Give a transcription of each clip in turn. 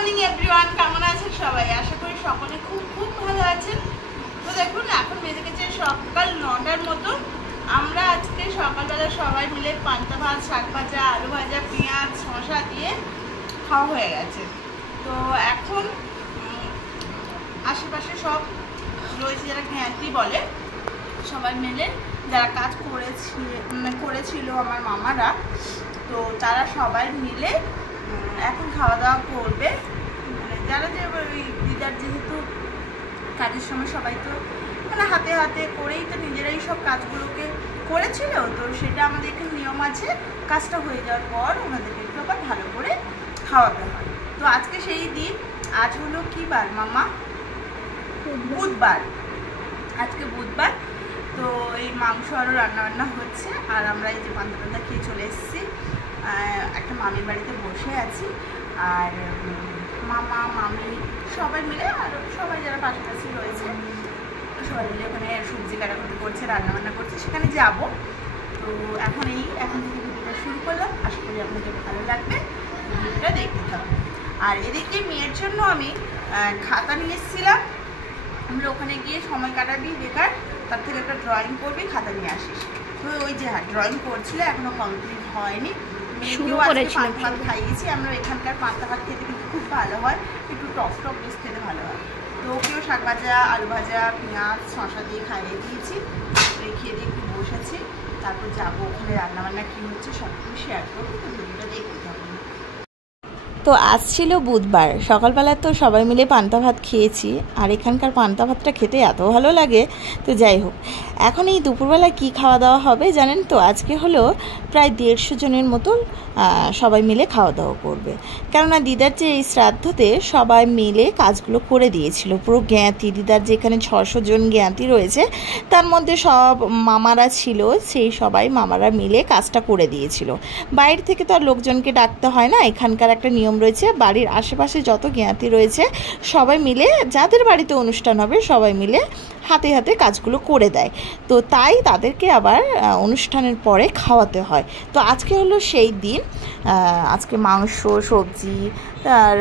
Morning everyone, কেমন আছেন সবাই? আশা করি সকলে খুব খুব ভালো আছেন। তো দেখুন, এখন বেজে গেছে সকাল 9টার মতো। আমরা আজকে সকালবেলা সবাই মিলে পান্তা ভাত, শাক ভাজা, আলু ভাজা, পেঁয়াজ, শসা দিয়ে খাওয়া হয়ে গেছে। তো এখন আশেপাশে সব রয়েছে, যারা জ্ঞাতি বলে, সবাই মিলে যারা কাজ করেছিল আমার মামারা, তো তারা সবাই মিলে এখন খাওয়া দাওয়া করবে। যারা যে দিদার যেহেতু কাজের সময় সবাই তো হাতে হাতে করেই তো নিজেরাই সব কাজগুলোকে করেছিল, তো সেটা আমাদের এখানে নিয়ম আছে। কাজটা হয়ে যাওয়ার পর ওনাদেরকে একটু আবার ভালো করে খাওয়াতে হয়। তো আজকে সেই দিন। আজ হলো কি বার মামা? বুধবার। আজকে বুধবার। তো এই মাংস আরও রান্নাবান্না হচ্ছে, আর আমরা এই যে পান্তা পান্তা খেয়ে চলে এসেছি। একটা মামির বাড়িতে বসে আছি, আর মামা মামি সবাই মিলে, আর সবাই যারা পাশাপাশি রয়েছে সবাই মিলে ওখানে সবজি কাটাকুটি করছে, রান্নাবান্না করছে, সেখানে যাব। তো এখন থেকে ভিডিওটা শুরু করলাম। আশা করি আপনাদের ভালো লাগবে, ভিডিওটা দেখতে থাকুন। আর এদিকে মেয়ের জন্য আমি খাতা নিয়ে এসেছিলাম। আমরা ওখানে গিয়ে সময় কাটাবি বেকার, তার থেকে একটা ড্রয়িং করবি, খাতা নিয়ে আসিস। তো ওই যে ড্রয়িং করছিল, এখনো কমপ্লিট হয়নি। মেয়েকেও আজকে পান্তা ভাত খাইয়েছি। আমরা এখানকার পান্তা ভাত খেতে কিন্তু খুব ভালো হয়, একটু টক টক বেশ খেতে ভালো হয়। তো ওকেও শাক ভাজা, আলু ভাজা, পেঁয়াজ, শসা দিয়ে খাইয়ে দিয়েছি। খেয়ে দিয়ে একটু বসেছি। তারপর যাবো ওখানে রান্নাবান্না কী হচ্ছে সব কিছু শেয়ার করবো। তো ভিডিওটা দেখতে থাকুন। তো আজ ছিল বুধবার, সকালবেলা তো সবাই মিলে পান্তা ভাত খেয়েছি, আর এখানকার পান্তা ভাতটা খেতে এত ভালো লাগে। তো যাই হোক, এখন এই দুপুরবেলা কি খাওয়া দাওয়া হবে জানেন তো? আজকে হলো প্রায় 150 জনের মতো সবাই মিলে খাওয়া দাওয়া করবে। কেননা দিদার যে এই শ্রাদ্ধতে সবাই মিলে কাজগুলো করে দিয়েছিল, পুরো জ্ঞাতি। দিদার যেখানে 600 জন জ্ঞাতি রয়েছে, তার মধ্যে সব মামারা ছিল, সেই সবাই মামারা মিলে কাজটা করে দিয়েছিল। বাইরে থেকে তো আর লোকজনকে ডাকতে হয় না। এখানকার একটা নিয়ম রয়েছে, বাড়ির আশেপাশে যত জ্ঞাতি রয়েছে সবাই মিলে, যাদের বাড়িতে অনুষ্ঠান হবে সবাই মিলে হাতে হাতে কাজগুলো করে দেয়। তো তাই তাদেরকে আবার অনুষ্ঠানের পরে খাওয়াতে হয়। তো আজকে হলো সেই দিন। আজকে মাংস, সবজি, আর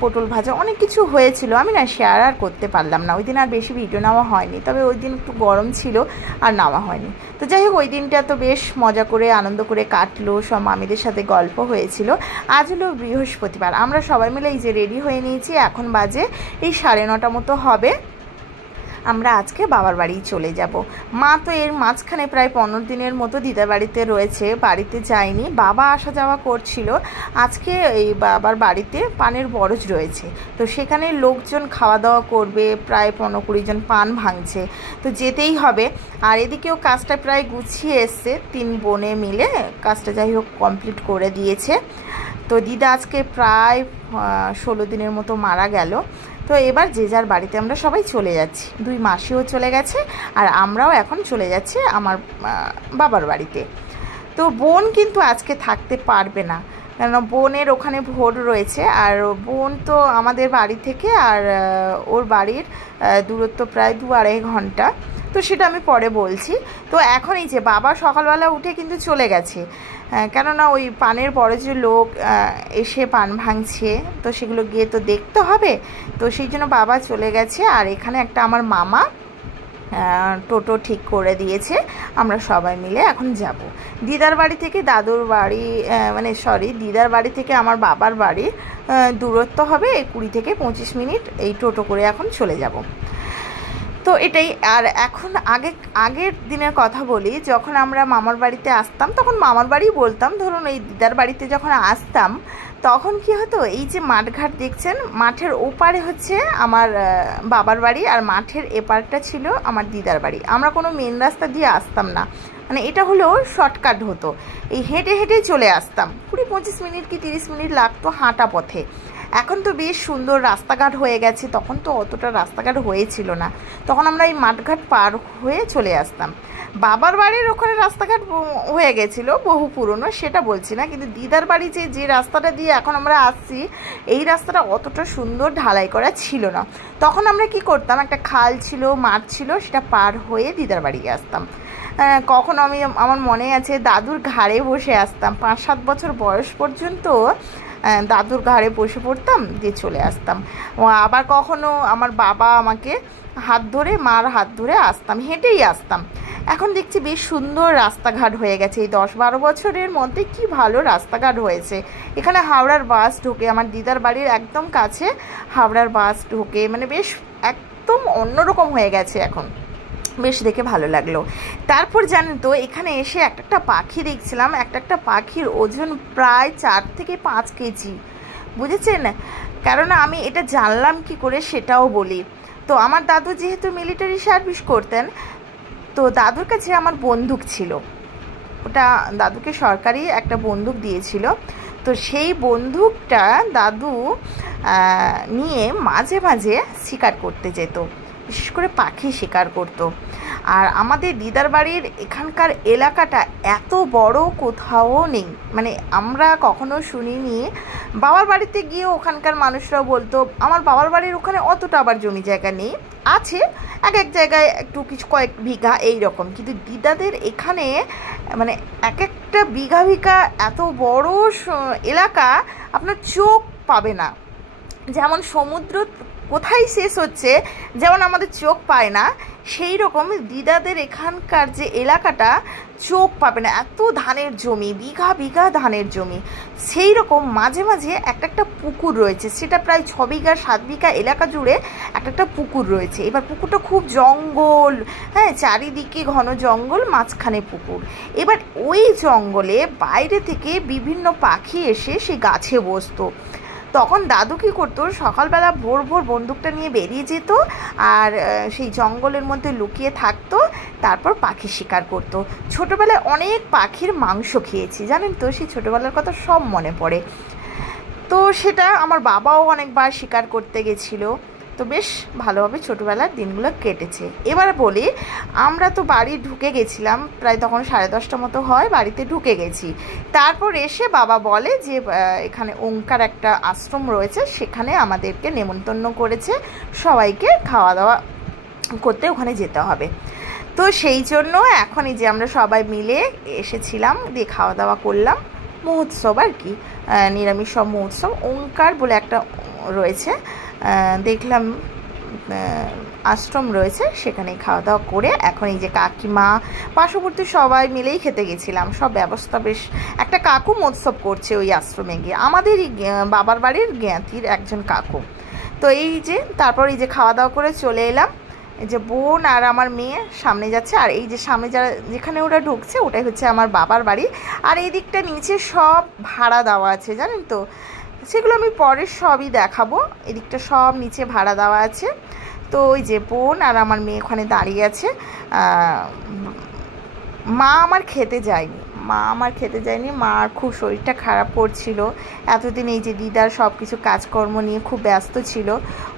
পটল ভাজা, অনেক কিছু হয়েছিল। আমি না শেয়ার আর করতে পারলাম না, ওই দিন আর বেশি ভিডিও নেওয়া হয়নি। তবে ওই দিন একটু গরম ছিল আর নেওয়া হয়নি। তো যাই হোক, ওই দিনটা তো বেশ মজা করে আনন্দ করে কাটলো, সব মামিদের সাথে গল্প হয়েছিল। আজ হলো বৃহস্পতিবার। আমরা সবাই মিলে এই যে রেডি হয়ে নিয়েছি। এখন বাজে এই 9:30 মতো হবে। আমরা আজকে বাবার বাড়ি চলে যাব। মা তো এর মাঝখানে প্রায় 15 দিনের মতো দিদার বাড়িতে রয়েছে, বাড়িতে যায়নি। বাবা আসা যাওয়া করছিল। আজকে এই বাবার বাড়িতে পানের বরজ রয়েছে, তো সেখানে লোকজন খাওয়া দাওয়া করবে, প্রায় 15-20 জন পান ভাঙছে, তো যেতেই হবে। আর এদিকেও কাজটা প্রায় গুছিয়ে এসছে, 3 বোনে মিলে কাজটা যাই হোক কমপ্লিট করে দিয়েছে। তো দিদা আজকে প্রায় 16 দিনের মতো মারা গেল। তো এবার যে যার বাড়িতে আমরা সবাই চলে যাচ্ছি। 2 মাসিও চলে গেছে, আর আমরাও এখন চলে যাচ্ছি আমার বাবার বাড়িতে। তো বোন কিন্তু আজকে থাকতে পারবে না, কেন বোনের ওখানে ভোর রয়েছে। আর বোন তো আমাদের বাড়ি থেকে আর ওর বাড়ির দূরত্ব প্রায় 2-2.5 ঘন্টা। তো সেটা আমি পরে বলছি। তো এখন এই যে বাবা সকালবেলা উঠে কিন্তু চলে গেছে, কেননা ওই পানের বরজে লোক এসে পান ভাঙছে, তো সেগুলো গিয়ে তো দেখতে হবে। তো সেই জন্য বাবা চলে গেছে। আর এখানে একটা আমার মামা টোটো ঠিক করে দিয়েছে। আমরা সবাই মিলে এখন যাব দিদার বাড়ি থেকে দাদুর বাড়ি, দিদার বাড়ি থেকে আমার বাবার বাড়ি দূরত্ব হবে 20 থেকে 25 মিনিট। এই টোটো করে এখন চলে যাব। তো এটাই। আর এখন আগের দিনের কথা বলি, যখন আমরা মামার বাড়িতে আসতাম, তখন মামার বাড়ি বলতাম। ধরুন এই দিদার বাড়িতে যখন আসতাম, তখন কি হতো, এই যে মাঠঘাট দেখছেন, মাঠের ওপারে হচ্ছে আমার বাবার বাড়ি, আর মাঠের এপারটা ছিল আমার দিদার বাড়ি। আমরা কোনো মেন রাস্তা দিয়ে আসতাম না, মানে এটা হলেও শর্টকাট হতো। এই হেঁটে হেঁটে চলে আসতাম। 20-25 মিনিট কি 30 মিনিট লাগতো হাঁটা পথে। এখন তো বেশ সুন্দর রাস্তাঘাট হয়ে গেছে, তখন তো অতটা রাস্তাঘাট হয়েছিল না। তখন আমরা এই মাঠঘাট পার হয়ে চলে আসতাম। বাবার বাড়ির ওখানে রাস্তাঘাট হয়ে গেছিলো, বহু পুরনো, সেটা বলছি না। কিন্তু দিদার বাড়ি যে রাস্তাটা দিয়ে এখন আমরা আসছি, এই রাস্তাটা অতটা সুন্দর ঢালাই করা ছিল না। তখন আমরা কি করতাম, একটা খাল ছিল, মাঠ ছিল, সেটা পার হয়ে দিদার বাড়ি আসতাম। কখনো আমি আমার মনে আছে দাদুর ঘাড়ে বসে আসতাম, 5-7 বছর বয়স পর্যন্ত দাদুর ঘাড়ে বসে পড়তাম, দিয়ে চলে আসতাম। আবার কখনো আমার বাবা আমাকে হাত ধরে, মার হাত ধরে আসতাম, হেঁটেই আসতাম। এখন দেখছি বেশ সুন্দর রাস্তাঘাট হয়ে গেছে, এই 10-12 বছরের মধ্যে কি ভালো রাস্তাঘাট হয়েছে। এখানে হাওড়ার বাস ঢোকে, আমার দিদার বাড়ির একদম কাছে হাওড়ার বাস ঢোকে, মানে বেশ একদম অন্যরকম হয়ে গেছে এখন, বেশ দেখে ভালো লাগলো। তারপর জানেন তো এখানে এসে একটা পাখি দেখছিলাম, একটা পাখির ওজন প্রায় 4 থেকে 5 কেজি, বুঝেছেন? কারণ আমি এটা জানলাম কি করে সেটাও বলি। তো আমার দাদু যেহেতু মিলিটারি সার্ভিস করতেন, তো দাদুর কাছে আমার বন্দুক ছিল, ওটা দাদুকে সরকারি একটা বন্দুক দিয়েছিল। তো সেই বন্দুকটা দাদু নিয়ে মাঝে মাঝে শিকার করতে যেত, বিশেষ করে পাখি শিকার করত। আর আমাদের দিদার বাড়ির এখানকার এলাকাটা এত বড় কোথাও নেই, মানে আমরা কখনো শুনিনি। বাবার বাড়িতে গিয়ে ওখানকার মানুষরাও বলতো, আমার বাবার বাড়ির ওখানে অতটা আবার জমি জায়গা নেই, আছে এক জায়গায় একটু কিছু কয়েক বিঘা এইরকম, কিন্তু দিদাদের এখানে মানে একটা বিঘা এত বড় এলাকা আপনার চোখ পাবে না। যেমন সমুদ্র কোথায় শেষ হচ্ছে, যেমন আমাদের চোখ পায় না, সেই রকম দিদাদের এখানকার যে এলাকাটা চোখ পাবে না, এত ধানের জমি, বিঘা ধানের জমি। সেই রকম মাঝে মাঝে একটা পুকুর রয়েছে, সেটা প্রায় 6 বিঘা 7 বিঘা এলাকা জুড়ে একটা পুকুর রয়েছে। এবার পুকুরটা খুব জঙ্গল, হ্যাঁ, চারিদিকে ঘন জঙ্গল, মাঝখানে পুকুর। এবার ওই জঙ্গলে বাইরে থেকে বিভিন্ন পাখি এসে সেই গাছে বসতো। তখন দাদু কী করতো, সকালবেলা ভোর বন্দুকটা নিয়ে বেরিয়ে যেত আর সেই জঙ্গলের মধ্যে লুকিয়ে থাকতো, তারপর পাখি শিকার করতো। ছোটোবেলায় অনেক পাখির মাংস খেয়েছি, জানেন তো, সেই ছোটোবেলার কথা সব মনে পড়ে। তো সেটা আমার বাবাও অনেকবার শিকার করতে গেছিলো। তো বেশ ভালোভাবে ছোটোবেলার দিনগুলো কেটেছে। এবার বলি, আমরা তো বাড়ি ঢুকে গেছিলাম, প্রায় তখন 10:30 মতো হয়, বাড়িতে ঢুকে গেছি। তারপর এসে বাবা বলে যে এখানে ওঙ্কার একটা আশ্রম রয়েছে, সেখানে আমাদেরকে নেমন্তন্ন করেছে, সবাইকে খাওয়া দাওয়া করতে ওখানে যেতে হবে। তো সেই জন্য এখনই যে আমরা সবাই মিলে এসেছিলাম, দিয়ে খাওয়া দাওয়া করলাম, মহোৎসব আর কি, নিরামিষ সব মহোৎসব। ওঙ্কার বলে একটা রয়েছে, দেখলাম আশ্রম রয়েছে, সেখানে খাওয়া দাওয়া করে এখন এই যে কাকিমা পার্শ্ববর্তী সবাই মিলেই খেতে গেছিলাম। সব ব্যবস্থা বেশ, একটা কাকু মহোৎসব করছে ওই আশ্রমে গিয়ে, আমাদেরই বাবার বাড়ির জ্ঞাতির একজন কাকু। তো এই যে তারপর এই যে খাওয়া দাওয়া করে চলে এলাম। এই যে বোন আর আমার মেয়ে সামনে যাচ্ছে, আর এই যে সামনে যারা যেখানে ওরা ঢুকছে ওটাই হচ্ছে আমার বাবার বাড়ি। আর এই দিকটা নিচে সব ভাড়া দেওয়া আছে, জানেন তো, সেগুলো আমি পরে সবই দেখাবো। এদিকটা সব নিচে ভাড়া দেওয়া আছে। তো ওই যে বোন আর আমার মেয়ে ওখানে দাঁড়িয়ে আছে। মা আমার খেতে যায়নি, মার খুব শরীরটা খারাপ করছিল এতদিন, এই যে দিদার সব কিছু কাজকর্ম নিয়ে খুব ব্যস্ত ছিল,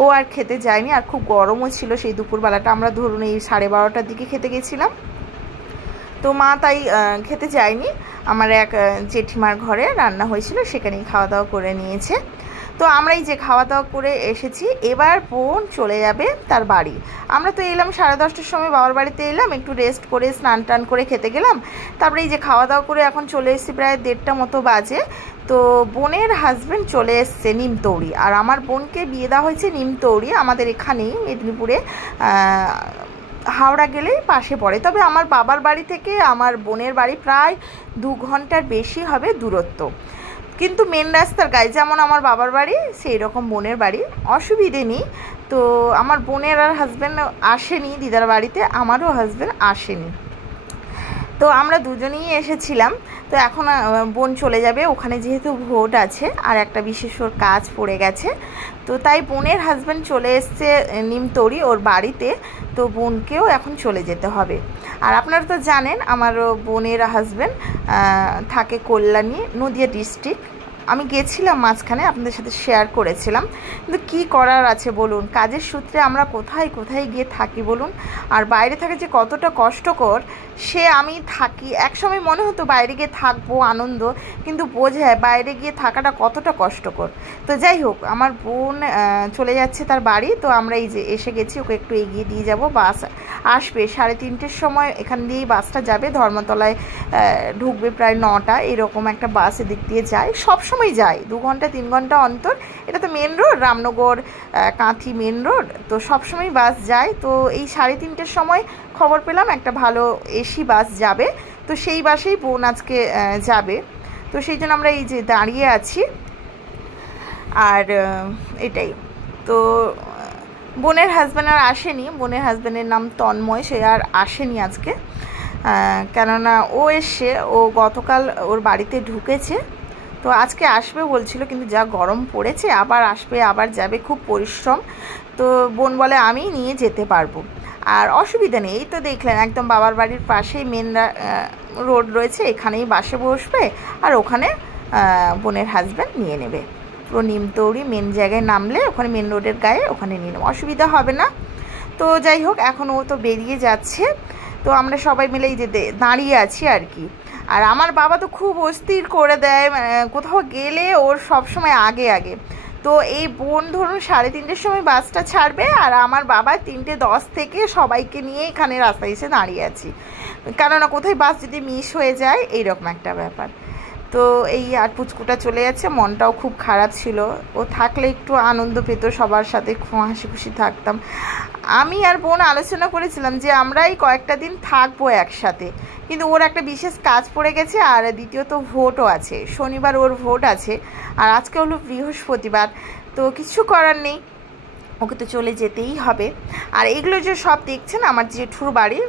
ও আর খেতে যায়নি। আর খুব গরমও ছিল সেই দুপুরবেলাটা, আমরা ধরুন এই 12:30টার দিকে খেতে গেছিলাম। তো মা তাই খেতে যায়নি, আমার এক জেঠিমার ঘরে রান্না হয়েছিল, সেখানেই খাওয়া দাওয়া করে নিয়েছে। তো আমরা এই যে খাওয়া দাওয়া করে এসেছি, এবার বোন চলে যাবে তার বাড়ি। আমরা তো এলাম 10:30টার সময় বাবার বাড়িতে এলাম, একটু রেস্ট করে স্নান টান করে খেতে গেলাম। তারপরে এই যে খাওয়া দাওয়া করে এখন চলে এসেছি, প্রায় 1:30 মতো বাজে। তো বোনের হাজব্যান্ড চলে এসছে নিমতৌড়ি, আর আমার বোনকে বিয়ে দেওয়া হয়েছে নিমতৌড়ি, আমাদের এখানেই মেদিনীপুরে, হাওড়া গেলেই পাশে পড়ে। তবে আমার বাবার বাড়ি থেকে আমার বোনের বাড়ি প্রায় 2 ঘন্টার বেশি হবে দূরত্ব, কিন্তু মেন রাস্তার গায়ে যেমন আমার বাবার বাড়ি সেই রকম বোনের বাড়ি, অসুবিধে নেই। তো আমার বোনের আর হাজব্যান্ড আসেনি দিদার বাড়িতে, আমারও হাজব্যান্ড আসেনি, তো আমরা দুজনেই এসেছিলাম। তো এখন বোন চলে যাবে, ওখানে যেহেতু ভোট আছে আর একটা বিশেষ ওর কাজ পড়ে গেছে, তো তাই বোনের হাজব্যান্ড চলে এসছে নিমতৌড়ি ওর বাড়িতে। তো বোনকেও এখন চলে যেতে হবে। আর আপনারা তো জানেন আমার বোনের হাজব্যান্ড থাকে কল্যাণী, নদিয়া ডিস্ট্রিক্ট। আমি গেছিলাম মাঝখানে, আপনাদের সাথে শেয়ার করেছিলাম, কিন্তু কী করার আছে বলুন, কাজের সূত্রে আমরা কোথায় গিয়ে থাকি বলুন। আর বাইরে থাকে যে কতটা কষ্টকর, সে আমি থাকি, একসময় মনে হতো বাইরে গিয়ে থাকবো আনন্দ, কিন্তু বোঝায় বাইরে গিয়ে থাকাটা কতটা কষ্টকর। তো যাই হোক, আমার বোন চলে যাচ্ছে তার বাড়ি, তো আমরা এই যে এসে গেছি, ওকে একটু এগিয়ে দিয়ে যাব, বাস আসবে 3:30-র সময়, এখান দিয়েই বাসটা যাবে, ধর্মতলায় ঢুকবে প্রায় 9টা, এরকম একটা বাস এদিক দিয়ে যায়, সব সময় যায় 2 ঘন্টা 3 ঘন্টা অন্তর। এটা তো main road, Ramnagar Kanthi main road, তো সবসময় বাস যায়। তো এই 3:30-র সময় খবর পেলাম একটা ভালো এসি বাস যাবে, তো সেই বাসেই বোন আজকে যাবে। তো সেই জন্য আমরা এই যে দাঁড়িয়ে আছি, আর এটাই। তো বোনের হাজব্যান্ড আর আসেনি, বোনের হাজব্যান্ডের নাম তন্ময়, সে আর আসেনি আজকে, কেননা ও এসে ও গতকাল ওর বাড়িতে ঢুকেছে, তো আজকে আসবে বলছিল, কিন্তু যা গরম পড়েছে, আবার আসবে আবার যাবে, খুব পরিশ্রম। তো বোন বলে আমি নিয়ে যেতে পারবো, আর অসুবিধা নেই। এই তো দেখলেন একদম বাবার বাড়ির পাশেই মেন রোড রয়েছে, এখানেই বাসে বসবে, আর ওখানে বোনের হাজব্যান্ড নিয়ে নেবে। পুরো নিমতৌড়ি মেন জায়গায় নামলে ওখানে মেন রোডের গায়ে ওখানে নিয়ে নেবে, অসুবিধা হবে না। তো যাই হোক, এখন ও তো বেরিয়ে যাচ্ছে, তো আমরা সবাই মিলে এই যে দাঁড়িয়ে আছি আর কি। আর আমার বাবা তো খুব অস্থির করে দেয়, কোথাও গেলে ওর সবসময় আগে আগে। তো এই বোন ধরুন 3:30-র সময় বাসটা ছাড়বে, আর আমার বাবা 3:10 থেকে সবাইকে নিয়ে এখানে রাস্তায় এসে দাঁড়িয়ে আছি, কেননা কোথায় বাস যদি মিস হয়ে যায়, এইরকম একটা ব্যাপার। তো এই আর পুচকুটা চলে যাচ্ছে, মনটাও খুব খারাপ ছিল, ও থাকলে একটু আনন্দ পেত, সবার সাথে খুব হাসি খুশি থাকতাম। আমি আর বোন আলোচনা করেছিলাম যে আমরাই কয়েকটা দিন থাকবো একসাথে, কিন্তু ওর একটা বিশেষ কাজ পড়ে গেছে, আর দ্বিতীয়ত ভোটও আছে, শনিবার ওর ভোট আছে, আর আজকে হলো বৃহস্পতিবার, তো কিছু করার নেই, ওকে তো চলে যেতেই হবে। আর এগুলো যে সব দেখছেন আমার জেঠুর বাড়ি,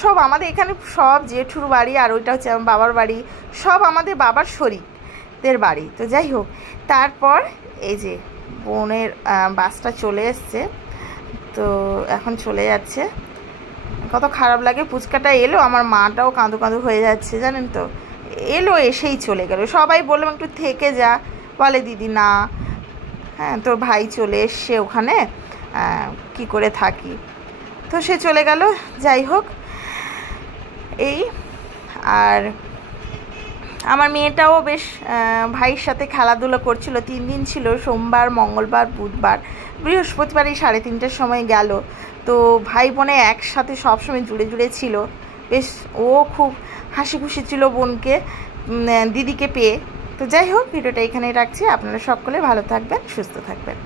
সব আমাদের এখানে সব জেঠুর বাড়ি, আর ওইটা হচ্ছে আমার বাবার বাড়ি, সব আমাদের বাবার শরীরদের বাড়ি। তো যাই হোক, তারপর এই যে বোনের বাসটা চলে এসছে, তো এখন চলে যাচ্ছে, কত খারাপ লাগে। পুচকাটা এলো, আমার মাটাও কাঁদো কাঁদো হয়ে যাচ্ছে জানেন তো, এলো এসেই চলে গেল। সবাই বললাম একটু থেকে যা, বলে দিদি না, হ্যাঁ তোর ভাই চলে এসছে ওখানে, কি করে থাকি, তো সে চলে গেল। যাই হোক এই, আর আমার মেয়েটাও বেশ ভাইয়ের সাথে খেলাধুলো করছিল, 3 দিন ছিল, সোমবার মঙ্গলবার বুধবার, বৃহস্পতিবার এই 3:30-র সময় গেল। তো ভাই বোনে একসাথে সবসময় জুড়ে জুড়ে ছিল, বেশ ও খুব হাসি খুশি ছিল বোনকে দিদিকে পেয়ে। তো যাই হোক, ভিডিওটা এখানেই রাখছি, আপনারা সকলে ভালো থাকবেন, সুস্থ থাকবেন।